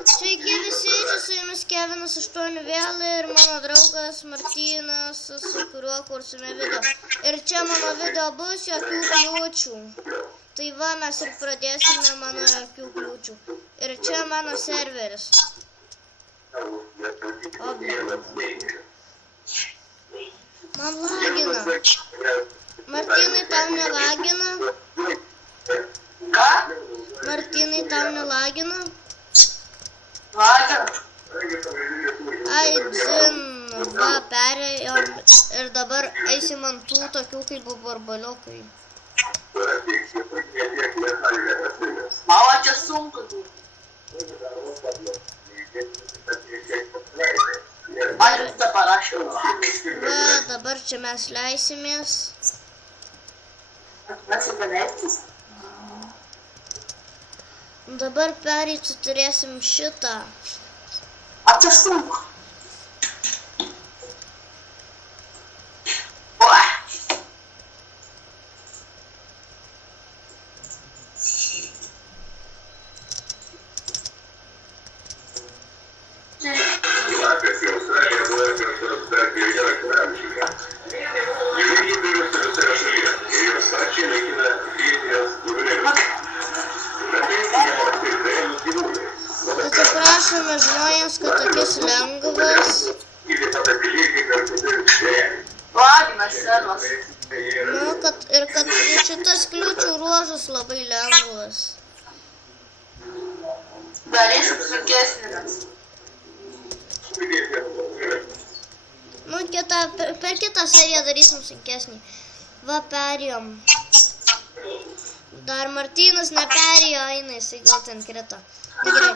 Sveiki visi, čia su jumis Kevinas 8 vėl ir mano draugas Martynas, su kuriuo kursime video. Ir čia mano video bus jokių kliūčių. Tai va, mes ir pradėsime mano jokių kliūčių. Ir čia mano serveris. Man lagina. Martynai, tau nelagina? Ką? Martynai, tau nelagina? Lagina. Ai, dzin, va, perėjom ir dabar eisim ant tų tokių kaip barbaliukai. Mama, čia sunku. Man tada parašė. Va, dabar čia mes leisimės. Mes į paleisis. Dabar pereiti turėsim šitą. A čia sunku. Oi. Atsiprašome žmonėms, kad tokis lengvas. Laginas servas. Nu, kad šitas kliūčių ruožas labai lengvas. Darysim sunkesnės. Nu, per kitą seriją darysim sunkesnį. Va, perėjom. Dar Martynas neperėjo, eina, jisai gal ten krito. Tai gerai.